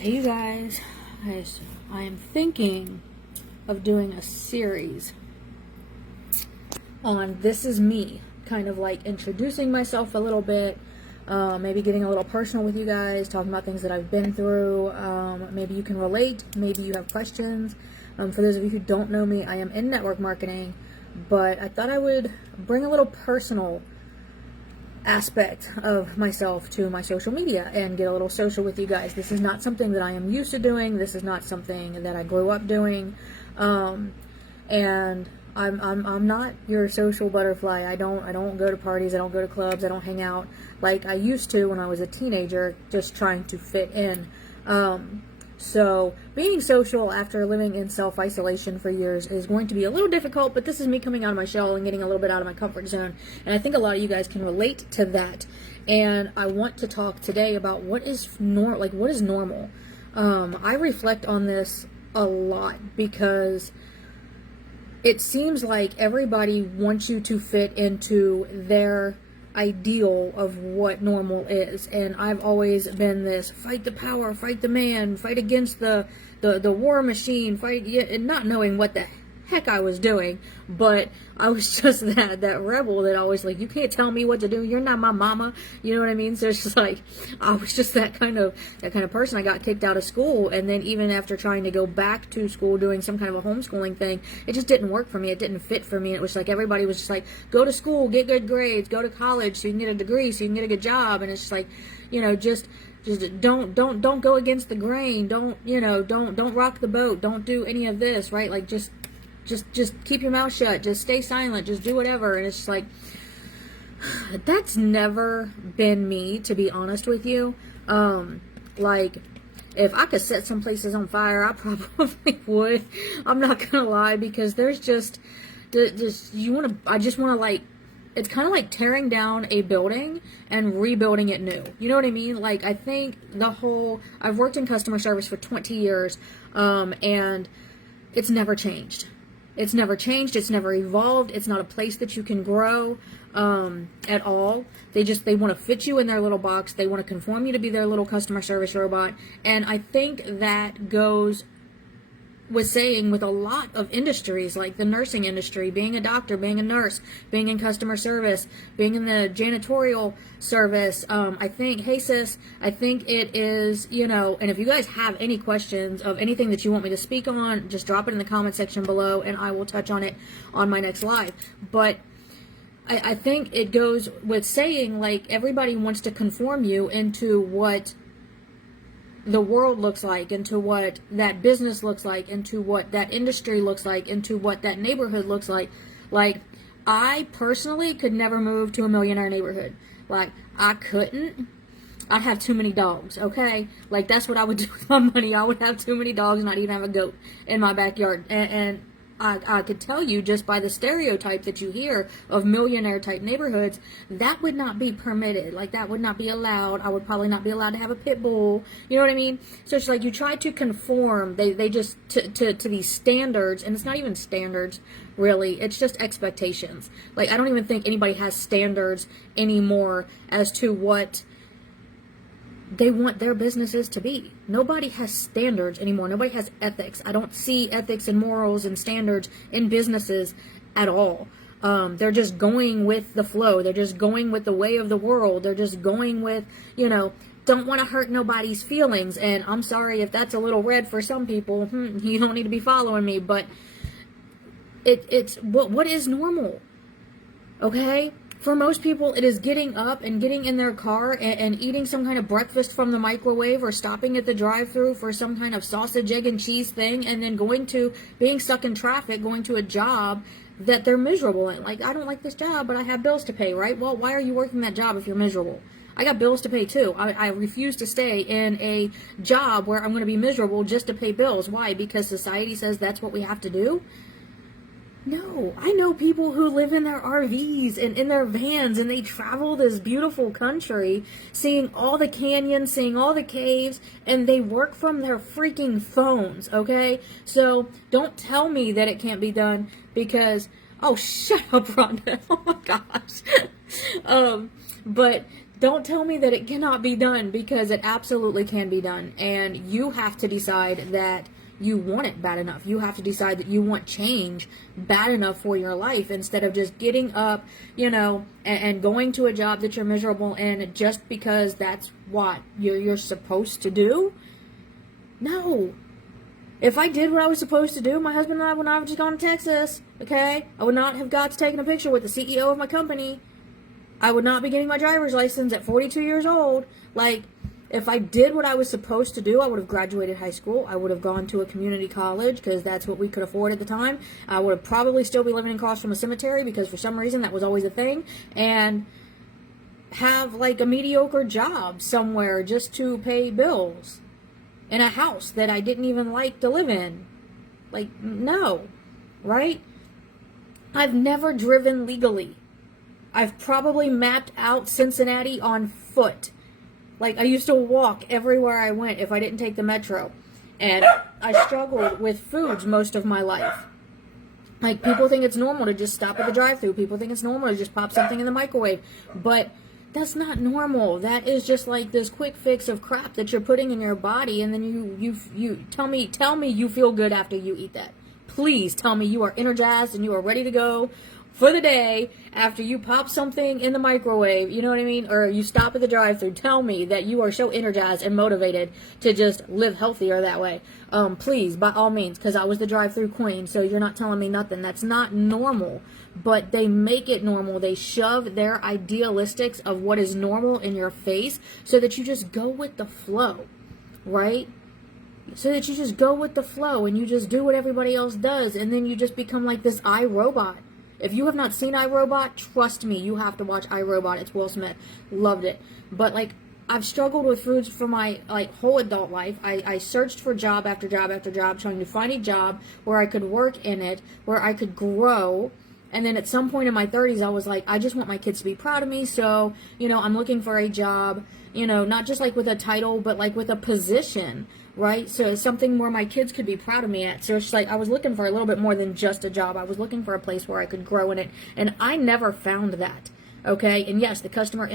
Hey you guys, I am thinking of doing a series on This Is Me, kind of like introducing myself a little bit, maybe getting a little personal with you guys, talking about things that I've been through. Maybe you can relate, maybe you have questions. For those of you who don't know me, I am in network marketing, but I thought I would bring a little personal aspect of myself to my social media and get a little social with you guys. This is not something that I am used to doing. This is not something that I grew up doing. And I'm not your social butterfly. I don't go to parties. I don't go to clubs. I don't hang out like I used to when I was a teenager, just trying to fit in. So being social after living in self-isolation for years is going to be a little difficult, but this is me coming out of my shell and getting a little bit out of my comfort zone. And I think a lot of you guys can relate to that. And I want to talk today about what is normal. I reflect on this a lot because it seems like everybody wants you to fit into their ideal of what normal is, and I've always been this fight the power, fight the man, fight against the war machine, fight, and not knowing what the heck I was doing, but I was just that rebel that always like, you can't tell me what to do, you're not my mama, you know what I mean? So it's just like, I was just that kind of person. I got kicked out of school, and then even after trying to go back to school doing some kind of a homeschooling thing, it just didn't work for me. It didn't fit for me. It was like everybody was just like, go to school, get good grades, go to college so you can get a degree, so you can get a good job, and it's just like, you know, just don't go against the grain, don't rock the boat, don't do any of this, right? Like just keep your mouth shut, just stay silent, just do whatever. And it's just like, that's never been me, to be honest with you. Like, if I could set some places on fire, I probably would. I'm not gonna lie, because there's just I just want to, like, it's kind of like tearing down a building and rebuilding it new. You know what I mean? Like, I think I've worked in customer service for 20 years, and it's never changed. It's never changed. It's never evolved. It's not a place that you can grow at all. They want to fit you in their little box. They want to conform you to be their little customer service robot. And I think that goes with saying with a lot of industries, like the nursing industry, being a doctor, being a nurse, being in customer service, being in the janitorial service. I think, hey sis, I think it is, and if you guys have any questions of anything that you want me to speak on, just drop it in the comment section below and I will touch on it on my next live. But I think it goes with saying, like, everybody wants to conform you into what the world looks like, into what that business looks like, into what that industry looks like, into what that neighborhood looks like. Like, I personally could never move to a millionaire neighborhood. Like, I couldn't. I'd have too many dogs, okay? Like, that's what I would do with my money. I would have too many dogs and I'd even have a goat in my backyard. And I could tell you, just by the stereotype that you hear of millionaire type neighborhoods, that would not be permitted. Like, that would not be allowed. I would probably not be allowed to have a pit bull. You know what I mean? So it's like you try to conform. They just to these standards, and it's not even standards really. It's just expectations. Like, I don't even think anybody has standards anymore as to what they want their businesses to be. Nobody has standards anymore. Nobody has ethics. I don't see ethics and morals and standards in businesses at all. They're just going with the flow. They're just going with the way of the world. They're just going with, don't want to hurt nobody's feelings. And I'm sorry if that's a little red for some people. You don't need to be following me, but it's what is normal? Okay? For most people, it is getting up and getting in their car and eating some kind of breakfast from the microwave, or stopping at the drive-thru for some kind of sausage, egg, and cheese thing, and then being stuck in traffic, going to a job that they're miserable in. Like, I don't like this job, but I have bills to pay, right? Well, why are you working that job if you're miserable? I got bills to pay too. I refuse to stay in a job where I'm going to be miserable just to pay bills. Why? Because society says that's what we have to do? No, I know people who live in their RVs and in their vans, and they travel this beautiful country, seeing all the canyons, seeing all the caves, and they work from their freaking phones, okay? So don't tell me that it can't be done, because, oh, shut up, Rhonda. Oh my gosh. But Don't tell me that it cannot be done, because it absolutely can be done. And you have to decide that you want it bad enough. You have to decide that you want change bad enough for your life, instead of just getting up, and going to a job that you're miserable in just because that's what you're supposed to do. No. If I did what I was supposed to do, my husband and I would not have just gone to Texas, okay? I would not have got to take a picture with the CEO of my company. I would not be getting my driver's license at 42 years old. Like, if I did what I was supposed to do, I would have graduated high school. I would have gone to a community college, because that's what we could afford at the time. I would have probably still be living across from a cemetery, because for some reason that was always a thing. And have like a mediocre job somewhere just to pay bills in a house that I didn't even like to live in. Like, no, right? I've never driven legally. I've probably mapped out Cincinnati on foot. Like, I used to walk everywhere I went if I didn't take the metro. And I struggled with foods most of my life. Like, people think it's normal to just stop at the drive-thru. People think it's normal to just pop something in the microwave. But that's not normal. That is just like this quick fix of crap that you're putting in your body, and then you tell me you feel good after you eat that. Please tell me you are energized and you are ready to go for the day after you pop something in the microwave, you know what I mean? Or you stop at the drive-thru. Tell me that you are so energized and motivated to just live healthier that way. Please, by all means, because I was the drive-thru queen, so you're not telling me nothing. That's not normal, but they make it normal. They shove their idealistics of what is normal in your face so that you just go with the flow, right? So that you just go with the flow and you just do what everybody else does, and then you just become like this iRobot. If you have not seen iRobot, trust me, you have to watch iRobot. It's Will Smith. Loved it. But, like, I've struggled with foods for my, like, whole adult life. I searched for job after job after job, trying to find a job where I could work in it, where I could grow. And then at some point in my 30s, I was like, I just want my kids to be proud of me. So, I'm looking for a job, not just, like, with a title, but, like, with a position. Right? So it's something where my kids could be proud of me at. So it's like I was looking for a little bit more than just a job. I was looking for a place where I could grow in it. And I never found that. Okay? And yes, the customer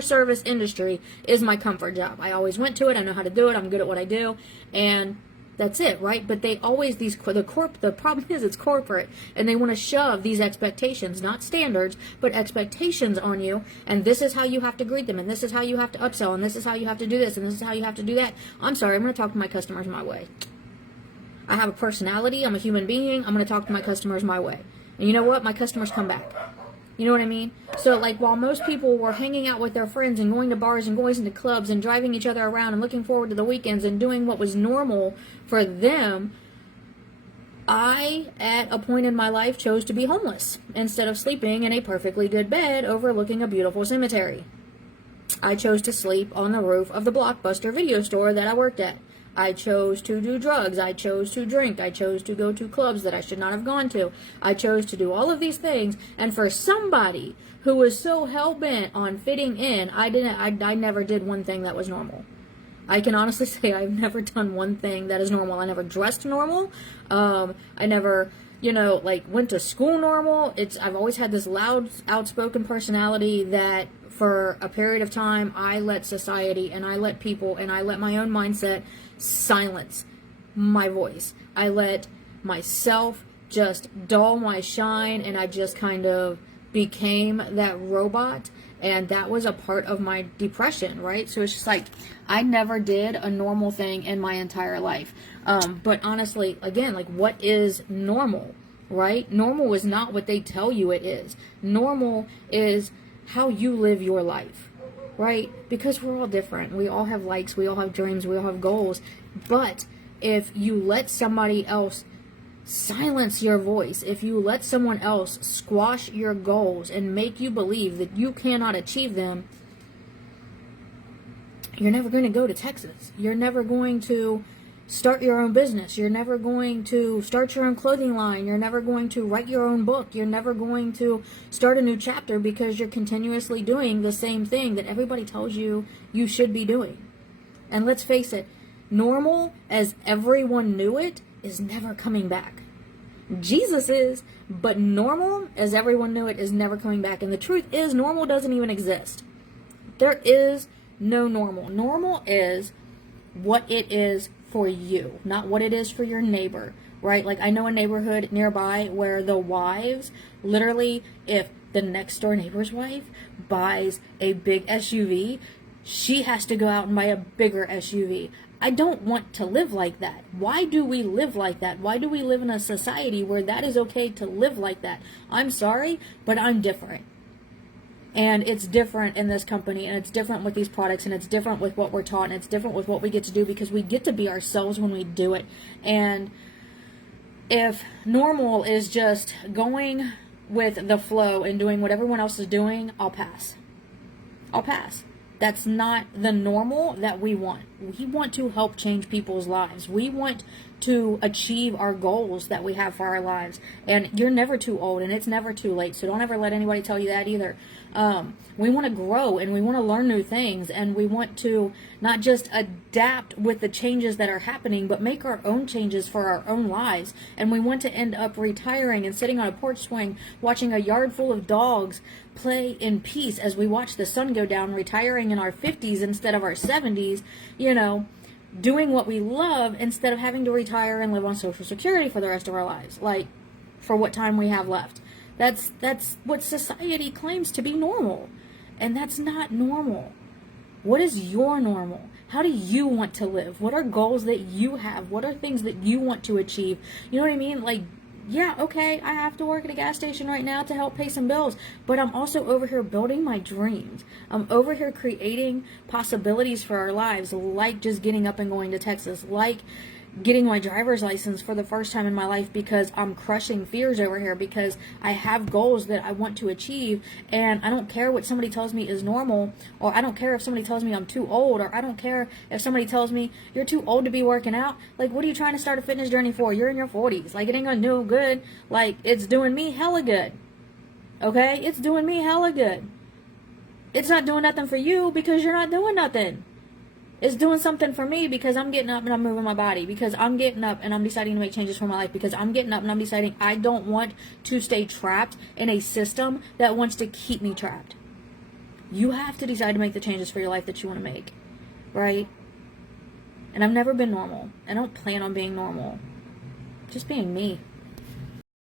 service industry is my comfort job. I always went to it. I know how to do it. I'm good at what I do. And that's it, right? But they always, the problem is it's corporate, and they want to shove these expectations, not standards, but expectations on you, and this is how you have to greet them, and this is how you have to upsell, and this is how you have to do this, and this is how you have to do that. I'm sorry, I'm going to talk to my customers my way. I have a personality, I'm a human being, I'm going to talk to my customers my way. And you know what? My customers come back. You know what I mean? So, like, while most people were hanging out with their friends and going to bars and going into clubs and driving each other around and looking forward to the weekends and doing what was normal for them, I, at a point in my life, chose to be homeless instead of sleeping in a perfectly good bed overlooking a beautiful cemetery. I chose to sleep on the roof of the Blockbuster video store that I worked at. I chose to do drugs. I chose to drink. I chose to go to clubs that I should not have gone to. I chose to do all of these things. And for somebody who was so hell-bent on fitting in, I never did one thing that was normal. I can honestly say I've never done one thing that is normal. I never dressed normal. I never, went to school normal. I've always had this loud, outspoken personality that for a period of time, I let society and I let people and I let my own mindset silence my voice. I let myself just dull my shine, and I just kind of became that robot, and that was a part of my depression, right? So it's just like I never did a normal thing in my entire life. But honestly, again, like, what is normal, right? Normal is not what they tell you it is. Normal is how you live your life, right? Because we're all different. We all have likes, we all have dreams, we all have goals. But if you let somebody else silence your voice, if you let someone else squash your goals and make you believe that you cannot achieve them, you're never going to go to Texas. You're never going to start your own business. You're never going to start your own clothing line. You're never going to write your own book. You're never going to start a new chapter because you're continuously doing the same thing that everybody tells you you should be doing. And let's face it, normal as everyone knew it is never coming back. Jesus is, but normal, as everyone knew it, is never coming back. And the truth is, normal doesn't even exist. There is no normal. Normal is what it is for you, not what it is for your neighbor, right? Like, I know a neighborhood nearby where the wives, literally, if the next door neighbor's wife buys a big SUV, she has to go out and buy a bigger SUV. I don't want to live like that. Why do we live like that? Why do we live in a society where that is okay to live like that? I'm sorry, but I'm different. And it's different in this company, and it's different with these products, and it's different with what we're taught, and it's different with what we get to do, because we get to be ourselves when we do it. And if normal is just going with the flow and doing what everyone else is doing, I'll pass. I'll pass. That's not the normal that we want. We want to help change people's lives. We want to achieve our goals that we have for our lives. And you're never too old, and it's never too late. So don't ever let anybody tell you that either. We want to grow, and we want to learn new things, and we want to not just adapt with the changes that are happening, but make our own changes for our own lives. And we want to end up retiring and sitting on a porch swing, watching a yard full of dogs play in peace as we watch the sun go down, retiring in our 50s instead of our 70s, doing what we love instead of having to retire and live on Social Security for the rest of our lives, like, for what time we have left. That's what society claims to be normal, and that's not normal. What is your normal? How do you want to live? What are goals that you have? What are things that you want to achieve? You know what I mean? Like, yeah, okay, I have to work at a gas station right now to help pay some bills, but I'm also over here building my dreams. I'm over here creating possibilities for our lives, like just getting up and going to Texas, like getting my driver's license for the first time in my life, because I'm crushing fears over here, because I have goals that I want to achieve, and I don't care what somebody tells me is normal, or I don't care if somebody tells me I'm too old, or I don't care if somebody tells me you're too old to be working out. Like, what are you trying to start a fitness journey for? You're in your 40s. Like, it ain't gonna do good. Like, it's doing me hella good. Okay? It's doing me hella good. It's not doing nothing for you because you're not doing nothing. It's doing something for me because I'm getting up and I'm moving my body, because I'm getting up and I'm deciding to make changes for my life, because I'm getting up and I'm deciding I don't want to stay trapped in a system that wants to keep me trapped. You have to decide to make the changes for your life that you want to make, right? And I've never been normal. I don't plan on being normal. Just being me.